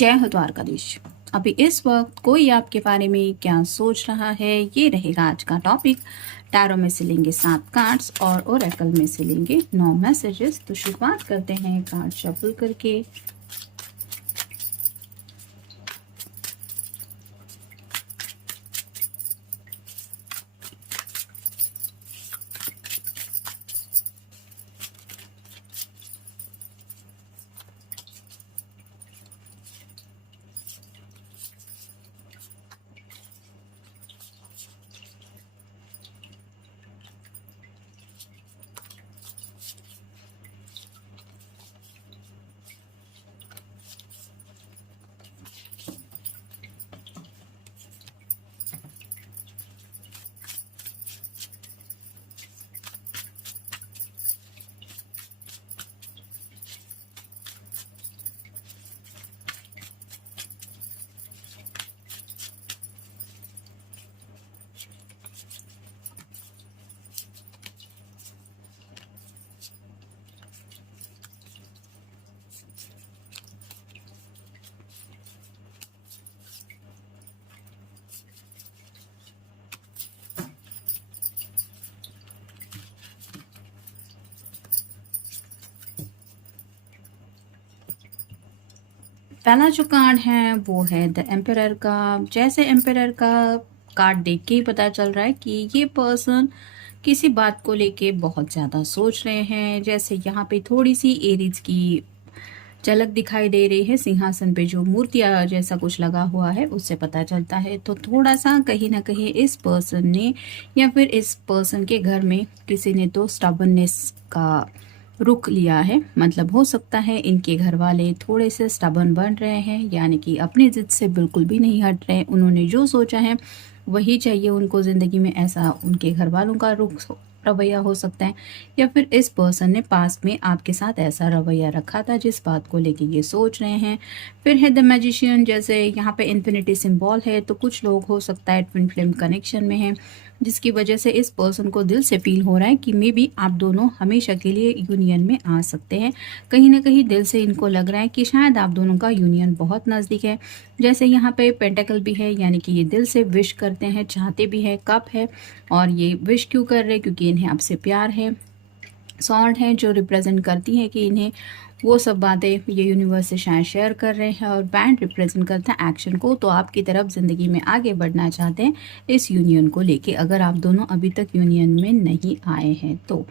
जय हो द्वारकाधीश। अभी इस वक्त कोई आपके बारे में क्या सोच रहा है, ये रहेगा आज का टॉपिक। टैरो में से लेंगे 7 कार्ड्स और ओरेकल में से लेंगे 9 मैसेजेस। तो शुरुआत करते हैं कार्ड शफल करके। पहला जो कार्ड है वो है द एम्परर का। जैसे एम्परर का कार्ड देख के ही पता चल रहा है कि ये पर्सन किसी बात को लेके बहुत ज़्यादा सोच रहे हैं। जैसे यहाँ पे थोड़ी सी एरीज की झलक दिखाई दे रही है। सिंहासन पे जो मूर्तियाँ जैसा कुछ लगा हुआ है उससे पता चलता है। तो थोड़ा सा कहीं ना कहीं इस पर्सन ने या फिर इस पर्सन के घर में किसी ने तो स्टबर्ननेस का रुख लिया है। मतलब हो सकता है इनके घर वाले थोड़े से स्टबर्न बन रहे हैं, यानी कि अपनी जिद से बिल्कुल भी नहीं हट रहे। उन्होंने जो सोचा है वही चाहिए उनको ज़िंदगी में, ऐसा उनके घर वालों का रुख रवैया हो सकता है। या फिर इस पर्सन ने पास्ट में आपके साथ ऐसा रवैया रखा था जिस बात को लेके ये सोच रहे हैं। फिर है द मैजिशियन। जैसे यहाँ पे इन्फिनिटी सिंबल है, तो कुछ लोग हो सकता है ट्विन फ्लेम कनेक्शन में है, जिसकी वजह से इस पर्सन को दिल से फील हो रहा है कि मे बी आप दोनों हमेशा के लिए यूनियन में आ सकते हैं। कहीं ना कहीं दिल से इनको लग रहा है कि शायद आप दोनों का यूनियन बहुत नज़दीक है। जैसे यहाँ पे पेंटेकल भी है, यानी कि ये दिल से विश करते हैं, चाहते भी है। कप है, और ये विश क्यों कर रहे हैं? क्योंकि इन्हें आपसे प्यार है। सॉर्ड है जो रिप्रेजेंट करती है कि इन्हें वो सब बातें ये यूनिवर्स से शायद शेयर कर रहे हैं। और बैंड रिप्रेजेंट करता है एक्शन को, तो आपकी तरफ ज़िंदगी में आगे बढ़ना चाहते हैं इस यूनियन को लेके, अगर आप दोनों अभी तक यूनियन में नहीं आए हैं तो।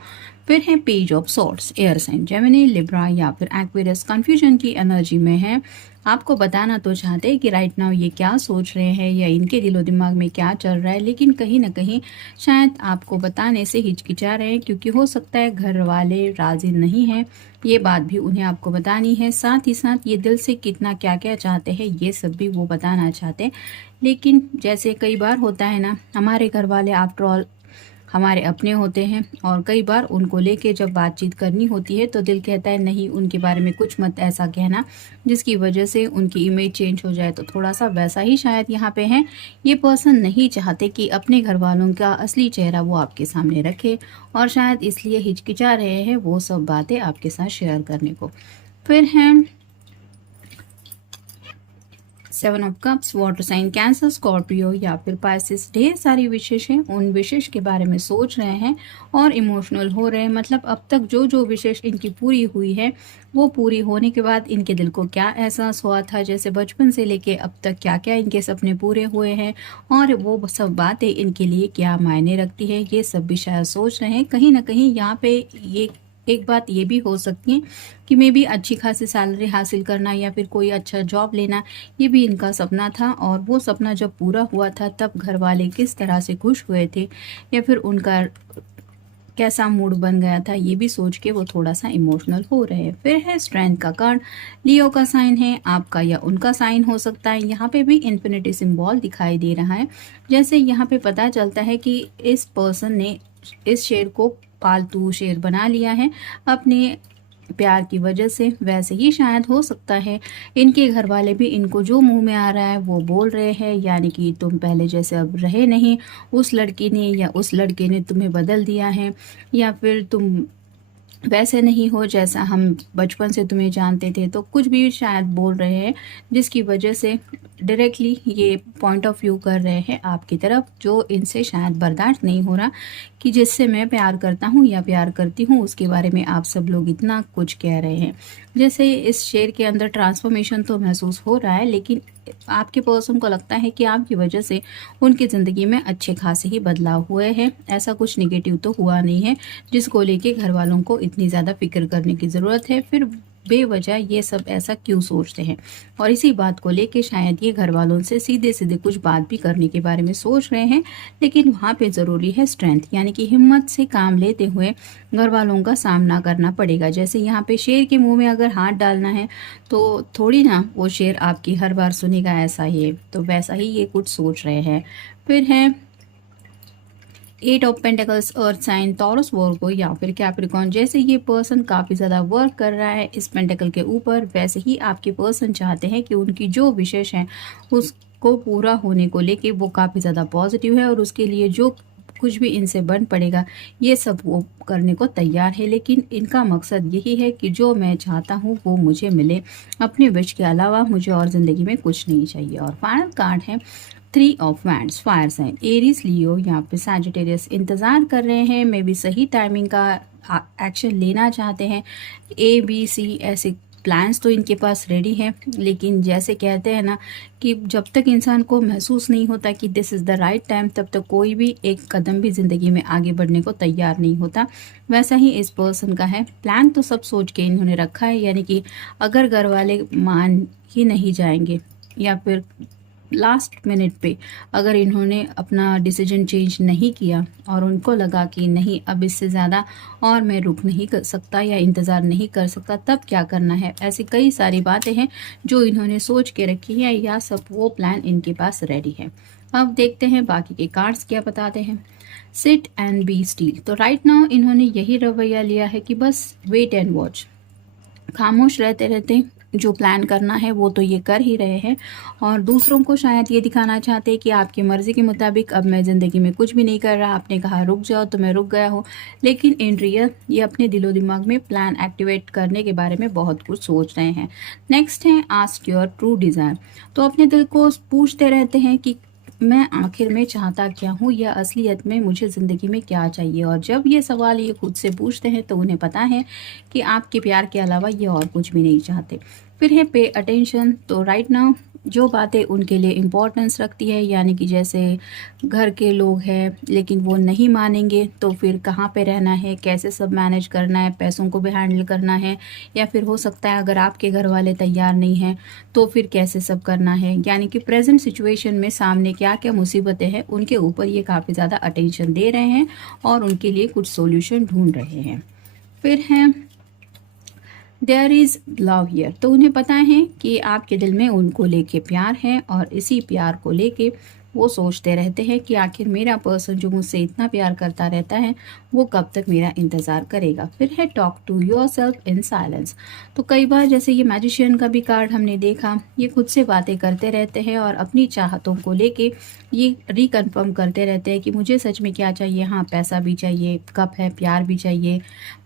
फिर है page of swords. Air sign Gemini, Libra या फिर एक्वेरियस कन्फ्यूजन की एनर्जी में है। आपको बताना तो चाहते हैं कि राइट नाउ ये क्या सोच रहे हैं या इनके दिलो दिमाग में क्या चल रहा है, लेकिन कहीं ना कहीं शायद आपको बताने से हिचकिचा रहे हैं, क्योंकि हो सकता है घर वाले राजी नहीं हैं। ये बात भी उन्हें आपको बतानी है। साथ ही साथ ये दिल से कितना क्या क्या चाहते हैं ये सब भी वो बताना चाहते हैं। लेकिन जैसे कई बार होता है ना, हमारे घर वाले आफ्टर ऑल हमारे अपने होते हैं, और कई बार उनको लेके जब बातचीत करनी होती है तो दिल कहता है नहीं, उनके बारे में कुछ मत ऐसा कहना जिसकी वजह से उनकी इमेज चेंज हो जाए। तो थोड़ा सा वैसा ही शायद यहाँ पे है। ये पर्सन नहीं चाहते कि अपने घर वालों का असली चेहरा वो आपके सामने रखे, और शायद इसलिए हिचकिचा रहे हैं वो सब बातें आपके साथ शेयर करने को। फिर हैं 7 of cups. Water sign Cancer, Scorpio या फिर पाइसिस। ढेर सारी विशेष हैं, उन विशेष के बारे में सोच रहे हैं और इमोशनल हो रहे हैं। मतलब अब तक जो जो विशेष इनकी पूरी हुई है वो पूरी होने के बाद इनके दिल को क्या एहसास हुआ था, जैसे बचपन से लेके अब तक क्या क्या इनके सपने पूरे हुए हैं और वो सब बातें इनके लिए क्या मायने रखती है, ये सब भी शायद सोच रहे हैं। कहीं ना कहीं यहाँ पे ये एक बात ये भी हो सकती है कि मे बी अच्छी खासी सैलरी हासिल करना या फिर कोई अच्छा जॉब लेना, ये भी इनका सपना था। और वो सपना जब पूरा हुआ था तब घर वाले किस तरह से खुश हुए थे या फिर उनका कैसा मूड बन गया था, ये भी सोच के वो थोड़ा सा इमोशनल हो रहे हैं। फिर है स्ट्रेंथ का कार्ड। लियो का साइन है, आपका या उनका साइन हो सकता है। यहाँ पे भी इन्फिनिटी सिंबल दिखाई दे रहा है। जैसे यहाँ पे पता चलता है कि इस पर्सन ने इस शेर को पालतू शेर बना लिया है अपने प्यार की वजह से। वैसे ही शायद हो सकता है इनके घर वाले भी इनको जो मुंह में आ रहा है वो बोल रहे हैं, यानी कि तुम पहले जैसे अब रहे नहीं, उस लड़की ने या उस लड़के ने तुम्हें बदल दिया है, या फिर तुम वैसे नहीं हो जैसा हम बचपन से तुम्हें जानते थे, तो कुछ भी शायद बोल रहे हैं जिसकी वजह से डायरेक्टली ये पॉइंट ऑफ व्यू कर रहे हैं आपकी तरफ, जो इनसे शायद बर्दाश्त नहीं हो रहा कि जिससे मैं प्यार करता हूँ या प्यार करती हूँ उसके बारे में आप सब लोग इतना कुछ कह रहे हैं। जैसे इस शेर के अंदर ट्रांसफॉर्मेशन तो महसूस हो रहा है, लेकिन आपके पर्सन को लगता है कि आपकी वजह से उनकी ज़िंदगी में अच्छे खासे ही बदलाव हुए हैं। ऐसा कुछ निगेटिव तो हुआ नहीं है जिसको लेके घर वालों को इतनी ज़्यादा फिक्र करने की ज़रूरत है। फिर बेवजह ये सब ऐसा क्यों सोचते हैं, और इसी बात को लेके शायद ये घर वालों से सीधे सीधे कुछ बात भी करने के बारे में सोच रहे हैं। लेकिन वहाँ पे ज़रूरी है स्ट्रेंथ, यानी कि हिम्मत से काम लेते हुए घर वालों का सामना करना पड़ेगा। जैसे यहाँ पे शेर के मुंह में अगर हाथ डालना है तो थोड़ी ना वो शेर आपकी हर बार सुनेगा, ऐसा ही है। तो वैसा ही ये कुछ सोच रहे हैं। फिर है 8 of pentacles, earth sign, Taurus, Virgo या फिर कैप्रिकॉन। जैसे ये पर्सन काफ़ी ज़्यादा वर्क कर रहा है इस पेंटिकल के ऊपर, वैसे ही आपके पर्सन चाहते हैं कि उनकी जो विशेष है उसको पूरा होने को लेके वो काफ़ी ज़्यादा पॉजिटिव है, और उसके लिए जो कुछ भी इनसे बन पड़ेगा ये सब वो करने को तैयार है। लेकिन इनका मकसद यही है कि जो मैं चाहता हूँ वो मुझे मिले, अपने विश के अलावा मुझे और ज़िंदगी में कुछ नहीं चाहिए। और फाइनल कार्ड है 3 of wands, fire sign, Aries, Leo या फिर सैजिटेरियस। इंतज़ार कर रहे हैं, मे भी सही टाइमिंग का एक्शन लेना चाहते हैं। ABC ऐसे प्लान्स तो इनके पास रेडी है, लेकिन जैसे कहते हैं ना कि जब तक इंसान को महसूस नहीं होता कि this is the right time, तब तक कोई भी एक कदम भी ज़िंदगी में आगे बढ़ने को तैयार नहीं होता। वैसा ही इस पर्सन का है। प्लान तो सब सोच के इन्होंने रखा है, यानी कि अगर घर वाले मान ही नहीं जाएंगे या फिर लास्ट मिनट पे अगर इन्होंने अपना डिसीजन चेंज नहीं किया और उनको लगा कि नहीं अब इससे ज़्यादा और मैं रुक नहीं कर सकता या इंतज़ार नहीं कर सकता, तब क्या करना है। ऐसी कई सारी बातें हैं जो इन्होंने सोच के रखी है, या सब वो प्लान इनके पास रेडी है। अब देखते हैं बाकी के कार्ड्स क्या बताते हैं। Sit and be still. तो राइट नाउ इन्होंने यही रवैया लिया है कि बस वेट एंड वॉच, खामोश रहते रहते जो प्लान करना है वो तो ये कर ही रहे हैं, और दूसरों को शायद ये दिखाना चाहते हैं कि आपकी मर्ज़ी के मुताबिक अब मैं ज़िंदगी में कुछ भी नहीं कर रहा, आपने कहा रुक जाओ तो मैं रुक गया हूँ। लेकिन इन रियल ये अपने दिलो दिमाग में प्लान एक्टिवेट करने के बारे में बहुत कुछ सोच रहे हैं। नेक्स्ट है आस्क योर ट्रू डिज़ायर। तो अपने दिल को पूछते रहते हैं कि मैं आखिर में चाहता क्या हूँ, या असलियत में मुझे ज़िंदगी में क्या चाहिए। और जब ये सवाल ये खुद से पूछते हैं तो उन्हें पता है कि आपके प्यार के अलावा ये और कुछ भी नहीं चाहते। फिर है पे अटेंशन। तो राइट नाउ जो बातें उनके लिए इम्पोर्टेंस रखती है, यानी कि जैसे घर के लोग हैं लेकिन वो नहीं मानेंगे, तो फिर कहाँ पे रहना है, कैसे सब मैनेज करना है, पैसों को भी हैंडल करना है, या फिर हो सकता है अगर आपके घर वाले तैयार नहीं हैं तो फिर कैसे सब करना है। यानी कि प्रेजेंट सिचुएशन में सामने क्या क्या मुसीबतें हैं उनके ऊपर ये काफ़ी ज़्यादा अटेंशन दे रहे हैं और उनके लिए कुछ सोल्यूशन ढूंढ रहे हैं। फिर हैं देयर इज़ लव हियर। तो उन्हें पता है कि आपके दिल में उनको लेके प्यार है, और इसी प्यार को लेके वो सोचते रहते हैं कि आखिर मेरा पर्सन जो मुझसे इतना प्यार करता रहता है वो कब तक मेरा इंतज़ार करेगा। फिर है talk to yourself in silence. तो कई बार जैसे ये मैजिशियन का भी कार्ड हमने देखा, ये खुद से बातें करते रहते हैं और अपनी चाहतों को लेके ये रिकन्फर्म करते रहते हैं कि मुझे सच में क्या चाहिए। हाँ, पैसा भी चाहिए, कप है, प्यार भी चाहिए,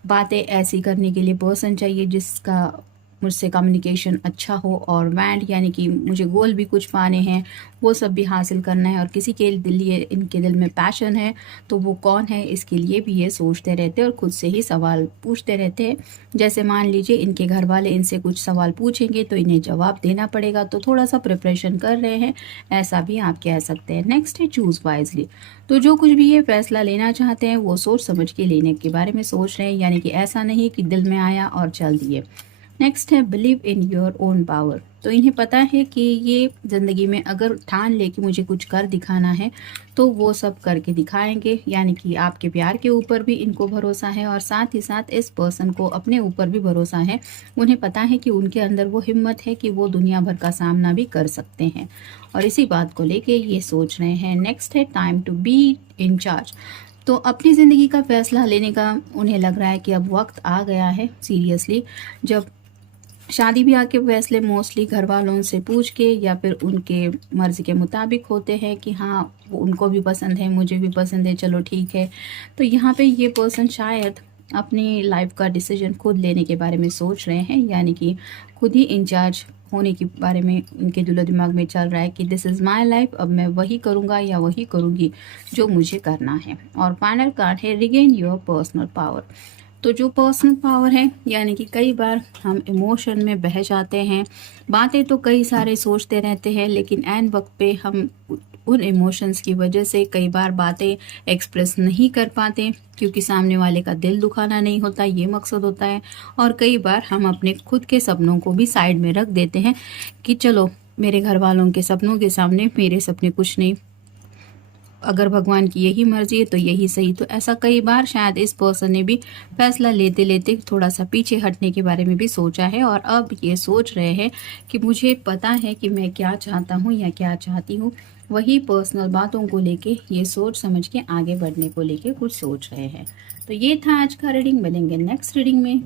बातें ऐसी करने के लिए पर्सन चाहिए जिसका मुझसे कम्युनिकेशन अच्छा हो, और वैंड यानी कि मुझे गोल भी कुछ पाने हैं, वो सब भी हासिल करना है। और किसी के लिए इनके दिल में पैशन है तो वो कौन है इसके लिए भी ये सोचते रहते हैं और खुद से ही सवाल पूछते रहते हैं। जैसे मान लीजिए इनके घर वाले इनसे कुछ सवाल पूछेंगे तो इन्हें जवाब देना पड़ेगा, तो थोड़ा सा प्रिपरेशन कर रहे हैं, ऐसा भी आप कह सकते हैं। नेक्स्ट है चूज़ वाइजली। तो जो कुछ भी ये फैसला लेना चाहते हैं वो सोच समझ के लेने के बारे में सोच रहे हैं, यानी कि ऐसा नहीं कि दिल में आया और चल दिए। नेक्स्ट है believe in your own power. तो इन्हें पता है कि ये ज़िंदगी में अगर ठान ले कि मुझे कुछ कर दिखाना है तो वो सब करके दिखाएंगे, यानी कि आपके प्यार के ऊपर भी इनको भरोसा है और साथ ही साथ इस पर्सन को अपने ऊपर भी भरोसा है। उन्हें पता है कि उनके अंदर वो हिम्मत है कि वो दुनिया भर का सामना भी कर सकते हैं, और इसी बात को लेके ये सोच रहे हैं। नेक्स्ट है time to be in charge. तो अपनी ज़िंदगी का फैसला लेने का उन्हें लग रहा है कि अब वक्त आ गया है सीरियसली, जब शादी ब्याह के फैसले मोस्टली घर वालों से पूछ के या फिर उनके मर्ज़ी के मुताबिक होते हैं कि हाँ वो उनको भी पसंद है, मुझे भी पसंद है, चलो ठीक है। तो यहाँ पे ये पर्सन शायद अपनी लाइफ का डिसीजन खुद लेने के बारे में सोच रहे हैं, यानी कि खुद ही इंचार्ज होने के बारे में उनके दिलो दिमाग में चल रहा है कि दिस इज़ माय लाइफ, अब मैं वही करूँगा या वही करूँगी जो मुझे करना है। और फाइनल कार्ड है रिगेन योर पर्सनल पावर। तो जो पर्सनल पावर है, यानी कि कई बार हम इमोशन में बह जाते हैं, बातें तो कई सारे सोचते रहते हैं, लेकिन ऐन वक्त पे हम उन इमोशंस की वजह से कई बार बातें एक्सप्रेस नहीं कर पाते, क्योंकि सामने वाले का दिल दुखाना नहीं होता, ये मकसद होता है। और कई बार हम अपने खुद के सपनों को भी साइड में रख देते हैं कि चलो मेरे घर वालों के सपनों के सामने मेरे सपने कुछ नहीं, अगर भगवान की यही मर्जी है तो यही सही। तो ऐसा कई बार शायद इस पर्सन ने भी फैसला लेते लेते थोड़ा सा पीछे हटने के बारे में भी सोचा है, और अब ये सोच रहे हैं कि मुझे पता है कि मैं क्या चाहता हूँ या क्या चाहती हूँ। वही पर्सनल बातों को लेके ये सोच समझ के आगे बढ़ने को लेके कुछ सोच रहे हैं। तो ये था आज का रीडिंग। मिलेंगे नेक्स्ट रीडिंग में।